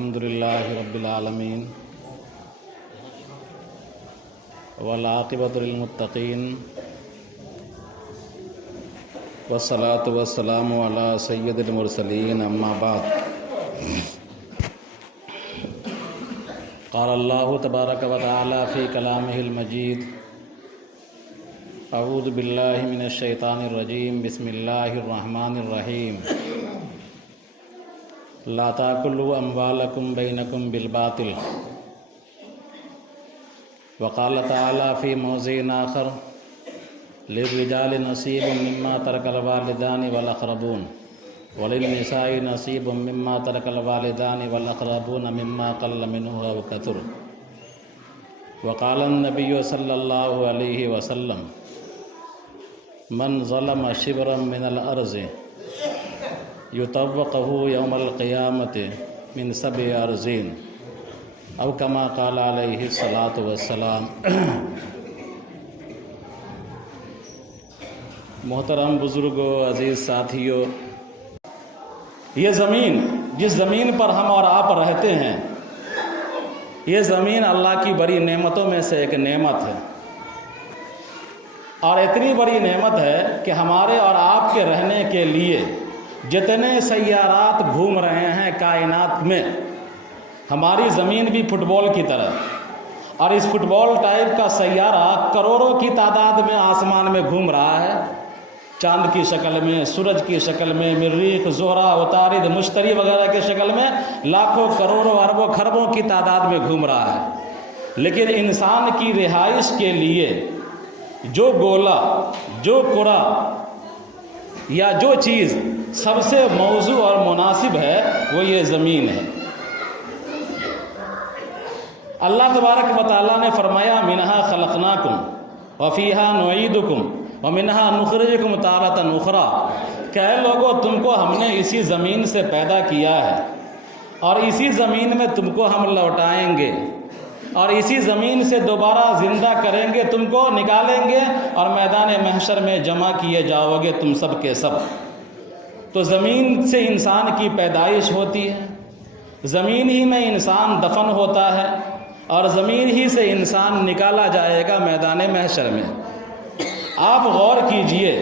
الحمد للہ رب العالمین والعاقبۃ للمتقین والصلاة والسلام علی سید المرسلین اما بعد قال اللہ تبارک و تعالی فی کلامہ المجید اعوذ باللہ من الشیطان الرجیم بسم اللہ الرحمن الرحیم لا تاکلوا اموالکم بینکم بالباطل وقال تعالی فی موضع آخر للرجال نصیب مما ترک الوالدان والاقربون وللنساء نصیب مما ترک الوالدان والاقربون مما قل منه او کثر وقال النبی صلی اللہ علیہ وسلم من ظلم شبرا من الارض یطوقہ یوم القیامت من 7 ارضین او کما قال علیہ الصلاۃ والسلام۔ محترم بزرگوں، عزیز ساتھیوں، یہ زمین جس زمین پر ہم اور آپ رہتے ہیں، یہ زمین اللہ کی بڑی نعمتوں میں سے ایک نعمت ہے، اور اتنی بڑی نعمت ہے کہ ہمارے اور آپ کے رہنے کے لیے جتنے سیارات گھوم رہے ہیں کائنات میں، ہماری زمین بھی فٹ بال کی طرح، اور اس فٹ بال ٹائپ کا سیارہ کروڑوں کی تعداد میں آسمان میں گھوم رہا ہے، چاند کی شکل میں، سورج کی شکل میں، مریخ، زہرہ، عطارد، مشتری وغیرہ کی شکل میں لاکھوں کروڑوں اربوں خربوں کی تعداد میں گھوم رہا ہے، لیکن انسان کی رہائش کے لیے جو گولا، جو کرہ یا جو چیز سب سے موزوں اور مناسب ہے وہ یہ زمین ہے۔ اللہ تبارک و تعالیٰ نے فرمایا منہا خلقناکم وفیہا نعیدکم ومنہا نخرجکم تارۃ اخری، کہ اے لوگو تم کو ہم نے اسی زمین سے پیدا کیا ہے، اور اسی زمین میں تم کو ہم لوٹائیں گے، اور اسی زمین سے دوبارہ زندہ کریں گے، تم کو نکالیں گے اور میدان محشر میں جمع کیے جاؤ گے تم سب کے سب۔ تو زمین سے انسان کی پیدائش ہوتی ہے، زمین ہی میں انسان دفن ہوتا ہے، اور زمین ہی سے انسان نکالا جائے گا میدان محشر میں۔ آپ غور کیجئے،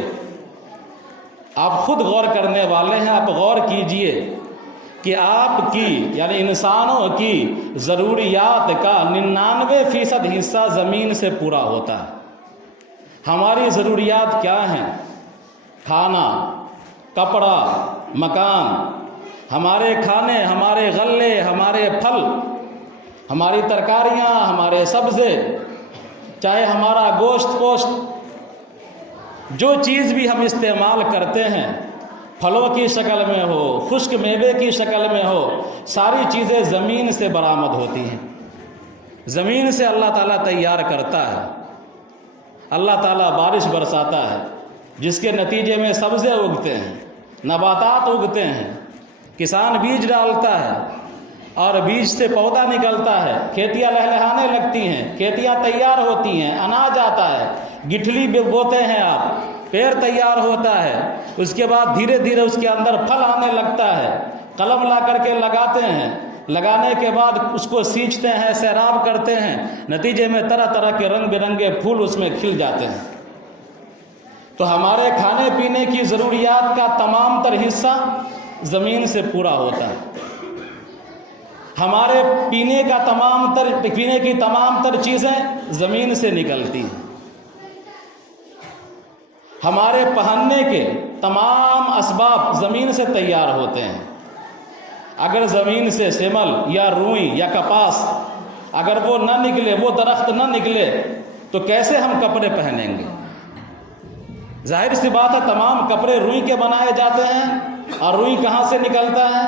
آپ خود غور کرنے والے ہیں، آپ غور کیجئے کہ آپ کی یعنی انسانوں کی ضروریات کا 99% حصہ زمین سے پورا ہوتا ہے۔ ہماری ضروریات کیا ہیں؟ کھانا، کپڑا، مکان، ہمارے کھانے، ہمارے غلے، ہمارے پھل، ہماری ترکاریاں، ہمارے سبزے، چاہے ہمارا گوشت پوشت، جو چیز بھی ہم استعمال کرتے ہیں، پھلوں کی شکل میں ہو، خشک میوے کی شکل میں ہو، ساری چیزیں زمین سے برآمد ہوتی ہیں، زمین سے اللہ تعالیٰ تیار کرتا ہے۔ اللہ تعالیٰ بارش برساتا ہے، جس کے نتیجے میں سبزے اگتے ہیں، نباتات اگتے ہیں، کسان بیج ڈالتا ہے اور بیج سے پودا نکلتا ہے، کھیتیاں لہلہانے لگتی ہیں، کھیتیاں تیار ہوتی ہیں، اناج آتا ہے، گٹھلی بوتے ہیں آپ، پیڑ تیار ہوتا ہے، اس کے بعد دھیرے دھیرے اس کے اندر پھل آنے لگتا ہے، قلم لا کر کے لگاتے ہیں، لگانے کے بعد اس کو سینچتے ہیں، سیراب کرتے ہیں، نتیجے میں طرح طرح کے رنگ برنگے پھول اس میں کھل جاتے ہیں۔ تو ہمارے کھانے پینے کی ضروریات کا تمام تر حصہ زمین سے پورا ہوتا ہے، ہمارے پینے کی تمام تر چیزیں زمین سے نکلتی ہیں، ہمارے پہننے کے تمام اسباب زمین سے تیار ہوتے ہیں۔ اگر زمین سے سیمل یا روئی یا کپاس اگر وہ نہ نکلے، وہ درخت نہ نکلے، تو کیسے ہم کپڑے پہنیں گے؟ ظاہر سی بات ہے، تمام کپڑے روئی کے بنائے جاتے ہیں، اور روئی کہاں سے نکلتا ہے؟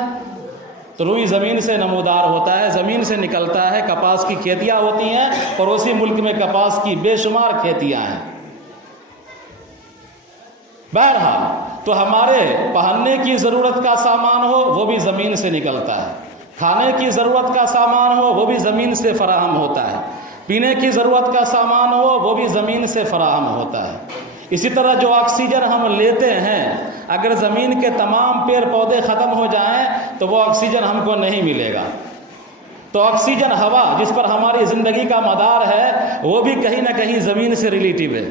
تو روئی زمین سے نمودار ہوتا ہے، زمین سے نکلتا ہے۔ کپاس کی کھیتیاں ہوتی ہیں، پڑوسی ملک میں کپاس کی بے شمار کھیتیاں ہیں۔ بہرحال تو ہمارے پہننے کی ضرورت کا سامان ہو وہ بھی زمین سے نکلتا ہے، کھانے کی ضرورت کا سامان ہو وہ بھی زمین سے فراہم ہوتا ہے، پینے کی ضرورت کا سامان ہو وہ بھی زمین سے فراہم ہوتا ہے۔ اسی طرح جو آکسیجن ہم لیتے ہیں، اگر زمین کے تمام پیڑ پودے ختم ہو جائیں تو وہ آکسیجن ہم کو نہیں ملے گا۔ تو آکسیجن ہوا جس پر ہماری زندگی کا مدار ہے وہ بھی کہیں نہ کہیں زمین سے ریلیٹیو ہے.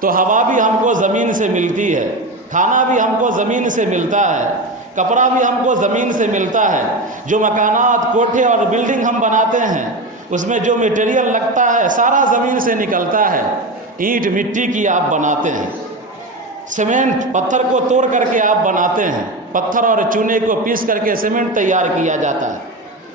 تو ہوا بھی ہم کو زمین سے ملتی ہے، کھانا بھی ہم کو زمین سے ملتا ہے، کپڑا بھی ہم کو زمین سے ملتا ہے. جو مکانات، کوٹھے اور بلڈنگ ہم بناتے ہیں اس میں جو میٹیریل لگتا ہے سارا زمین سے نکلتا ہے. اینٹ مٹی کی آپ بناتے ہیں، سیمنٹ پتھر کو توڑ کر کے آپ بناتے ہیں، پتھر اور چونے کو پیس کر کے سیمنٹ تیار کیا جاتا ہے.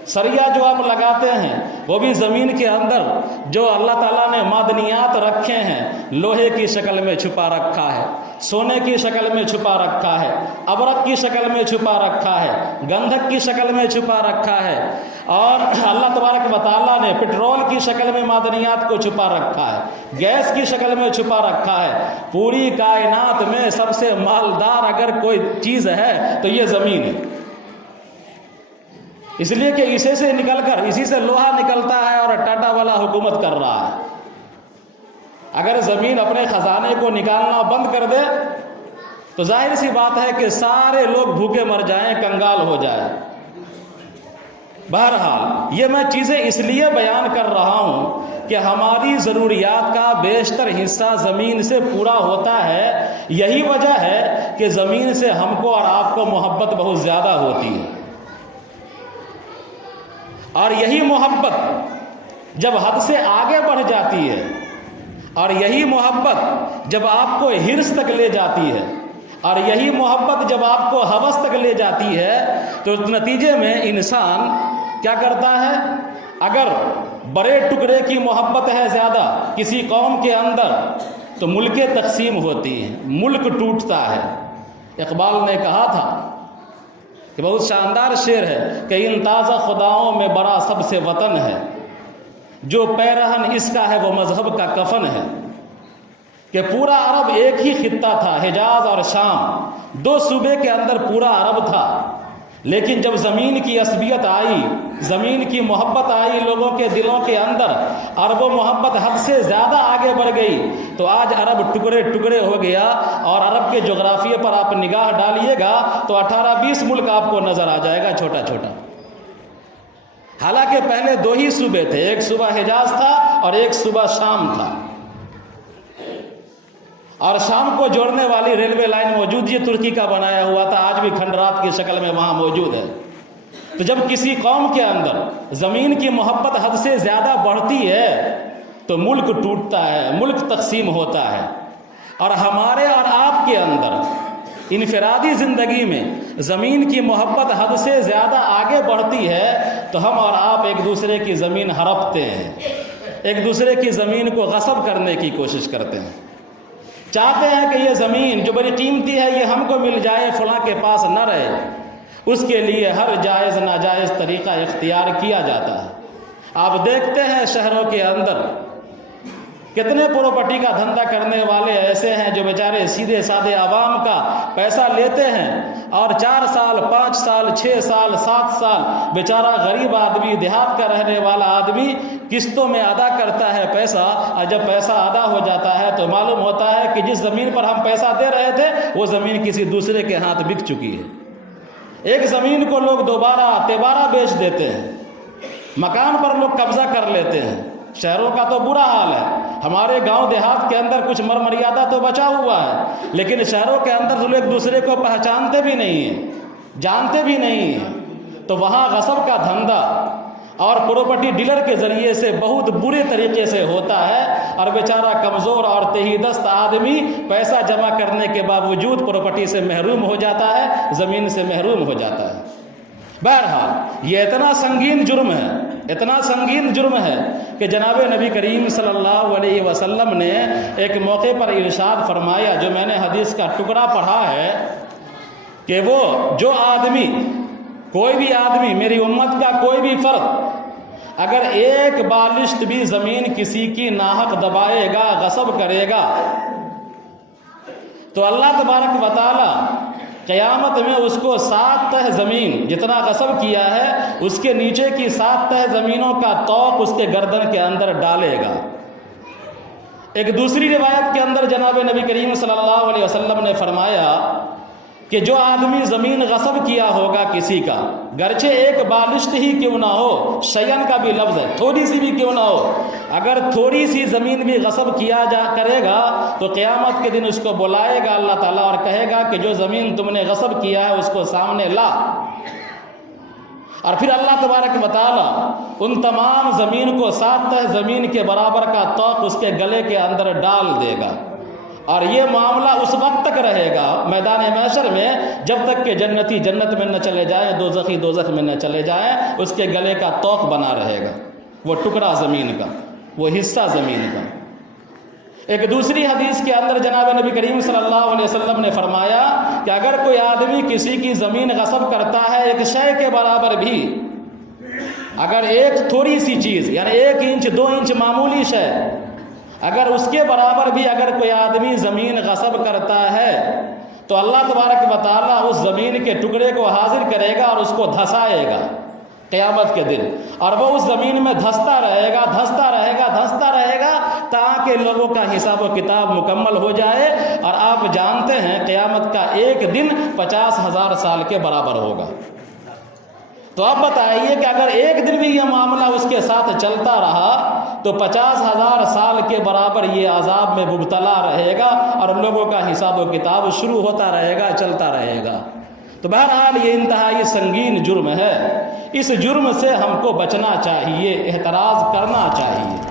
سریا جو آپ لگاتے ہیں وہ بھی زمین کے اندر جو اللہ تعالیٰ نے معدنیات رکھے ہیں لوہے کی شکل میں چھپا رکھا ہے، سونے کی شکل میں چھپا رکھا ہے، ابرق کی شکل میں چھپا رکھا ہے، گندھک کی شکل میں چھپا رکھا ہے، اور اللہ تبارک و تعالیٰ نے پٹرول کی شکل میں معدنیات کو چھپا رکھا ہے، گیس کی شکل میں چھپا رکھا ہے. پوری کائنات میں سب سے مالدار اگر کوئی چیز ہے تو یہ زمین ہے. اس لیے کہ اسی سے نکل کر اسی سے لوہا نکلتا ہے اور ٹاٹا والا حکومت کر رہا ہے. اگر زمین اپنے خزانے کو نکالنا بند کر دے تو ظاہر سی بات ہے کہ سارے لوگ بھوکے مر جائیں، کنگال ہو جائیں. بہرحال یہ میں چیزیں اس لیے بیان کر رہا ہوں کہ ہماری ضروریات کا بیشتر حصہ زمین سے پورا ہوتا ہے. یہی وجہ ہے کہ زمین سے ہم کو اور آپ کو محبت بہت زیادہ ہوتی ہے. اور یہی محبت جب حد سے آگے بڑھ جاتی ہے اور یہی محبت جب آپ کو حرص تک لے جاتی ہے اور یہی محبت جب آپ کو ہوس تک لے جاتی ہے تو نتیجے میں انسان کیا کرتا ہے؟ اگر بڑے ٹکڑے کی محبت ہے زیادہ کسی قوم کے اندر تو ملکیں تقسیم ہوتی ہیں، ملک ٹوٹتا ہے. اقبال نے کہا تھا کہ بہت شاندار شعر ہے کہ ان تازہ خداؤں میں بڑا سب سے وطن ہے، جو پیرہن اس کا ہے وہ مذہب کا کفن ہے. کہ پورا عرب ایک ہی خطہ تھا، حجاز اور شام، دو صوبے کے اندر پورا عرب تھا. لیکن جب زمین کی عصبیت آئی، زمین کی محبت آئی لوگوں کے دلوں کے اندر، عرب و محبت حد سے زیادہ آگے بڑھ گئی تو آج عرب ٹکڑے ٹکڑے ہو گیا. اور عرب کے جغرافیے پر آپ نگاہ ڈالیے گا تو 18-20 ملک آپ کو نظر آ جائے گا چھوٹا چھوٹا. حالانکہ پہلے دو ہی صوبے تھے، ایک صوبہ حجاز تھا اور ایک صوبہ شام تھا. اور شام کو جوڑنے والی ریلوے لائن موجود، یہ ترکی کا بنایا ہوا تھا، آج بھی کھنڈرات کی شکل میں وہاں موجود ہے. تو جب کسی قوم کے اندر زمین کی محبت حد سے زیادہ بڑھتی ہے تو ملک ٹوٹتا ہے، ملک تقسیم ہوتا ہے. اور ہمارے اور آپ کے اندر انفرادی زندگی میں زمین کی محبت حد سے زیادہ آگے بڑھتی ہے تو ہم اور آپ ایک دوسرے کی زمین ہڑپتے ہیں، ایک دوسرے کی زمین کو غصب کرنے کی کوشش کرتے ہیں. چاہتے ہیں کہ یہ زمین جو بڑی قیمتی ہے یہ ہم کو مل جائے، فلاں کے پاس نہ رہے. اس کے لیے ہر جائز ناجائز طریقہ اختیار کیا جاتا ہے. آپ دیکھتے ہیں شہروں کے اندر کتنے پراپرٹی کا دھندا کرنے والے ایسے ہیں جو بیچارے سیدھے سادے عوام کا پیسہ لیتے ہیں اور 4 سال 5 سال 6 سال 7 سال بیچارہ غریب آدمی، دیہات کا رہنے والا آدمی قسطوں میں ادا کرتا ہے پیسہ. اور جب پیسہ ادا ہو جاتا ہے تو معلوم ہوتا ہے کہ جس زمین پر ہم پیسہ دے رہے تھے وہ زمین کسی دوسرے کے ہاتھ بک چکی ہے. ایک زمین کو لوگ دوبارہ تیبارہ بیچ دیتے ہیں، مکان پر لوگ قبضہ کر لیتے ہیں. شہروں کا تو برا حال ہے، ہمارے گاؤں دیہات کے اندر کچھ مرمریادہ تو بچا ہوا ہے، لیکن شہروں کے اندر تو لوگ ایک دوسرے کو پہچانتے بھی نہیں ہیں، جانتے بھی نہیں ہیں. تو وہاں غصب کا دھندا اور پراپرٹی ڈیلر کے ذریعے سے بہت برے طریقے سے ہوتا ہے اور بیچارہ کمزور اور تہی دست آدمی پیسہ جمع کرنے کے باوجود پراپرٹی سے محروم ہو جاتا ہے، زمین سے محروم ہو جاتا ہے. بہرحال یہ اتنا سنگین جرم ہے، اتنا سنگین جرم ہے کہ جناب نبی کریم صلی اللہ علیہ وسلم نے ایک موقع پر ارشاد فرمایا، جو میں نے حدیث کا ٹکڑا پڑھا ہے، کہ وہ جو آدمی، کوئی بھی آدمی، میری امت کا کوئی بھی فرد اگر ایک بالشت بھی زمین کسی کی ناحق دبائے گا، غصب کرے گا، تو اللہ تبارک و تعالی قیامت میں اس کو 7 تہ زمین جتنا غصب کیا ہے اس کے نیچے کی 7 تہ زمینوں کا طوق اس کے گردن کے اندر ڈالے گا. ایک دوسری روایت کے اندر جناب نبی کریم صلی اللہ علیہ وسلم نے فرمایا کہ جو آدمی زمین غصب کیا ہوگا کسی کا، گرچہ ایک بالشت ہی کیوں نہ ہو، شیئن کا بھی لفظ ہے، تھوڑی سی بھی کیوں نہ ہو، اگر تھوڑی سی زمین بھی غصب کیا کرے گا تو قیامت کے دن اس کو بلائے گا اللہ تعالیٰ اور کہے گا کہ جو زمین تم نے غصب کیا ہے اس کو سامنے لا، اور پھر اللہ تبارک و تعالیٰ ان تمام زمین کو 7 تہ زمین کے برابر کا طوق اس کے گلے کے اندر ڈال دے گا، اور یہ معاملہ اس وقت تک رہے گا میدان محشر میں جب تک کہ جنتی جنت میں نہ چلے جائیں، دوزخی دوزخ میں نہ چلے جائیں، اس کے گلے کا طوق بنا رہے گا، وہ ٹکڑا زمین کا، وہ حصہ زمین کا۔ ایک دوسری حدیث کے اندر جناب نبی کریم صلی اللہ علیہ وسلم نے فرمایا کہ اگر کوئی آدمی کسی کی زمین غصب کرتا ہے ایک شے کے برابر بھی، اگر ایک تھوڑی سی چیز یعنی 1 انچ 2 انچ معمولی شے، اگر اس کے برابر بھی اگر کوئی آدمی زمین غصب کرتا ہے تو اللہ تبارک و تعالیٰ اس زمین کے ٹکڑے کو حاضر کرے گا اور اس کو دھسائے گا قیامت کے دن، اور وہ اس زمین میں دھستا رہے گا دھستا رہے گا دھستا رہے گا تاکہ لوگوں کا حساب و کتاب مکمل ہو جائے، اور آپ جانتے ہیں قیامت کا ایک دن 50,000 سال کے برابر ہوگا۔ تو اب بتائیے کہ اگر ایک دن بھی یہ معاملہ اس کے ساتھ چلتا رہا تو 50,000 سال کے برابر یہ عذاب میں مبتلا رہے گا اور لوگوں کا حساب و کتاب شروع ہوتا رہے گا، چلتا رہے گا۔ تو بہرحال یہ انتہائی سنگین جرم ہے، اس جرم سے ہم کو بچنا چاہیے، احتراز کرنا چاہیے۔